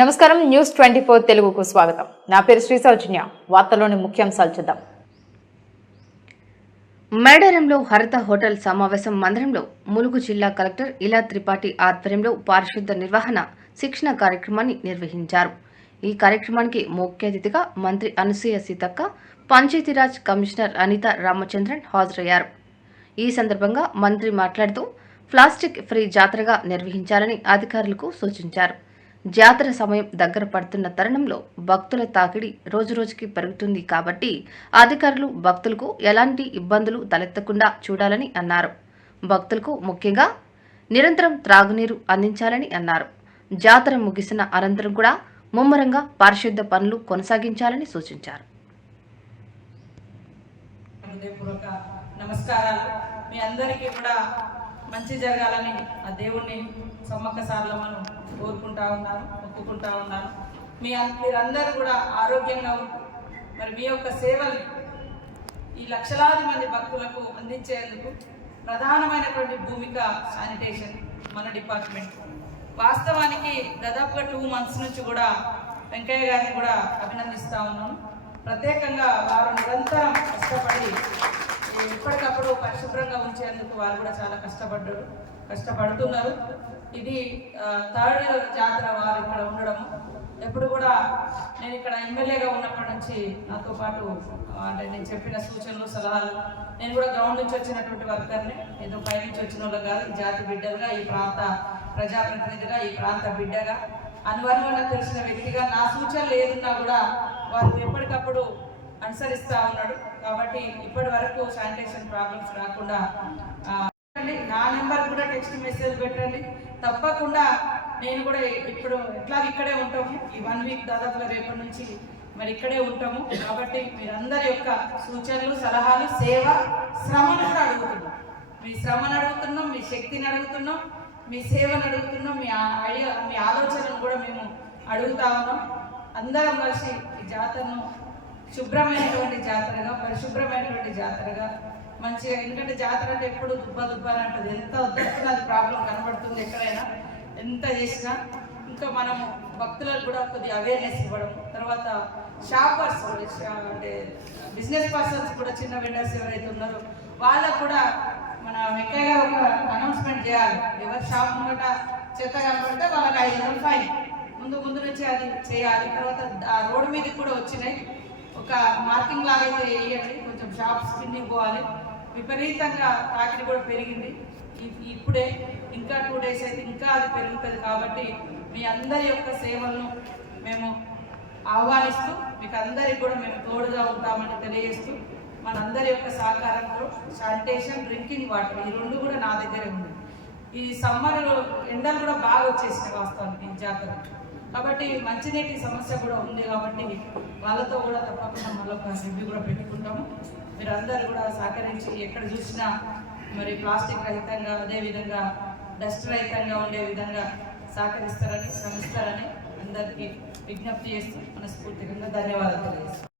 నమస్కారం న్యూస్ 24 తెలుగుకు స్వాగతం. నా పేరు శ్రీ సౌజన్య. వార్తల్లోని ముఖ్యాంశాలు చూద్దాం. మేడారంలో హరిత హోటల్ సమావేశం మందిరంలో ములుగు జిల్లా కలెక్టర్ ఇలా త్రిపాఠి ఆధ్వర్యంలో పారిశుద్ధ నిర్వహణ శిక్షణ కార్యక్రమాన్ని నిర్వహించారు. ఈ కార్యక్రమానికి ముఖ్య అతిథిగా మంత్రి అనసూయ సీతక్క, పంచాయతీరాజ్ కమిషనర్ అనిత రామచంద్రన్ హాజరయ్యారు. ఈ సందర్భంగా మంత్రి మాట్లాడుతూ ప్లాస్టిక్ ఫ్రీ జాతరగా నిర్వహించాలని అధికారులకు సూచించారు. జాతర సమయం దగ్గర పడుతున్న తరుణంలో భక్తుల తాకిడి రోజురోజుకి పెరుగుతుంది కాబట్టి అధికారులు భక్తులకు ఎలాంటి ఇబ్బందులు తలెత్తకుండా చూడాలని అన్నారు. భక్తులకు ముఖ్యంగా నిరంతరం త్రాగునీరు అందించాలని అన్నారు. జాతర ముగిసిన అనంతరం కూడా ముమ్మరంగా పారిశుద్ధ పనులు కొనసాగించాలని సూచించారు. మీ అందరికీ కూడా మంచి జరగాలని ఆ దేవుణ్ణి సమ్మక్క సార్లమ్మను కోరుకుంటా ఉన్నాను, మొక్కుకుంటా ఉన్నాను. మీరందరూ కూడా ఆరోగ్యంగా ఉంటూ మరి మీ యొక్క సేవల్ని ఈ లక్షలాది మంది భక్తులకు అందించేందుకు ప్రధానమైనటువంటి భూమిక శానిటేషన్ మన డిపార్ట్మెంట్. వాస్తవానికి దాదాపుగా 2 months నుంచి కూడా వెంకయ్య గారిని కూడా అభినందిస్తూ ఉన్నాను. ప్రత్యేకంగా వారు నిరంతరం కష్టపడి ఎప్పటికప్పుడు పరిశుభ్రంగా ఉంచేందుకు వారు కూడా చాలా కష్టపడుతున్నారు. ఇది 3rd జాతర వారు ఇక్కడ ఉండడము. ఎప్పుడు కూడా నేను ఇక్కడ ఎమ్మెల్యేగా ఉన్నప్పటి నుంచి నాతో పాటు అంటే నేను చెప్పిన సూచనలు సలహాలు, నేను కూడా గ్రౌండ్ నుంచి వచ్చినటువంటి వర్కర్ని, ఏదో పై నుంచి వచ్చిన వాళ్ళు కాదు. ఈ జాతి బిడ్డలుగా, ఈ ప్రాంత ప్రజాప్రతినిధిగా, ఈ ప్రాంత బిడ్డగా, అనువనువన తెలిసిన వ్యక్తిగా నా సూచనలు ఏదున్నా కూడా వారు ఎప్పటికప్పుడు అనుసరిస్తూ ఉన్నాడు. కాబట్టి ఇప్పటి వరకు శానిటేషన్ ప్రాబ్లమ్స్ రాకుండా నా నెంబర్ కూడా టెక్స్ట్ మెసేజ్ పెట్టండి. తప్పకుండా నేను కూడా ఇప్పుడు ఇక్కడే ఉంటాము. ఈ 1 week దాదాపుగా రేపటి నుంచి మరి ఇక్కడే ఉంటాము. కాబట్టి మీరందరి యొక్క సూచనలు, సలహాలు, సేవ, శ్రమను కూడా అడుగుతున్నాం. మీ శ్రమను అడుగుతున్నాం, మీ శక్తిని అడుగుతున్నాం, మీ సేవను అడుగుతున్నాం, మీ ఆలోచనను కూడా మేము అడుగుతా ఉన్నాం. అందరం కలిసి ఈ జాతరను శుభ్రమైనటువంటి జాతరగా, పరిశుభ్రమైనటువంటి జాతరగా మంచిగా, ఎందుకంటే జాతర అంటే ఎప్పుడు దుబ్బ అని అంటుంది. ఎంత వద్దనుకున్నా అది ప్రాబ్లం కనబడుతుంది ఎక్కడైనా, ఎంత చేసినా. ఇంకా మనము భక్తులకు కూడా కొద్దిగా అవేర్నెస్ ఇవ్వడం, తర్వాత షాపర్స్ అంటే బిజినెస్ పర్సన్స్ కూడా, చిన్న వెండర్స్ ఎవరైతే ఉన్నారో వాళ్ళకు కూడా మన వెంకయ్య గారు ఒక అనౌన్స్మెంట్ చేయాలి. ఎవరి షాప్ ముంగట చెత్త కనబడితే వాళ్ళకి 500 ఫైన్ ముందు నుంచి అది చేయాలి. తర్వాత ఆ రోడ్డు మీదకి కూడా వచ్చినాయి, ఒక మార్కింగ్ లాగా అయితే వేయండి. కొంచెం షాప్స్ కిందికి పోవాలి. విపరీతంగా తాకిడి కూడా పెరిగింది. ఇప్పుడే ఇంకా 2 days అయితే ఇంకా అది పెరుగుతుంది. కాబట్టి మీ అందరి యొక్క సేవలను మేము ఆహ్వానిస్తూ మీకు అందరికి కూడా మేము తోడుగా ఉంటామని తెలియజేస్తూ, మనందరి యొక్క సహకారంతో శానిటేషన్, డ్రింకింగ్ వాటర్ ఈ 2 కూడా నా దగ్గరే ఉంది. ఈ సమ్మర్ ఎండలు కూడా బాగా వచ్చేసినాయి వాస్తవానికి ఈ జాతర. కాబట్టి మంచినీటి సమస్య కూడా ఉంది. కాబట్టి వాళ్ళతో కూడా తప్పకుండా మళ్ళొక రివ్యూ కూడా పెట్టుకుంటాము. మీరందరూ కూడా సహకరించి ఎక్కడ చూసినా మరి ప్లాస్టిక్ రహితంగా, అదేవిధంగా డస్ట్ రహితంగా ఉండే విధంగా సహకరిస్తారని, శ్రమిస్తారని అందరికీ విజ్ఞప్తి చేస్తూ మనస్ఫూర్తిగా ధన్యవాదాలు తెలియజేస్తాం.